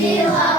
you